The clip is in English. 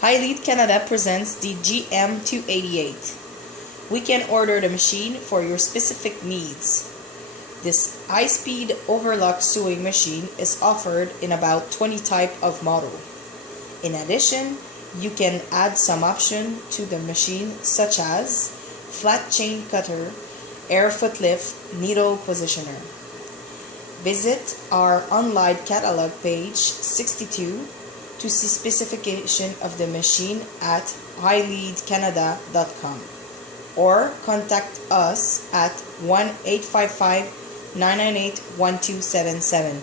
Highlead Canada presents the GM288. We can order the machine for your specific needs. This high-speed overlock sewing machine is offered in about 20 type of model. In addition, you can add some option to the machine such as flat chain cutter, air foot lift, needle positioner. Visit our online catalog page 62 to see specification of the machine at highleadcanada.com or contact us at 1-855-998-1277.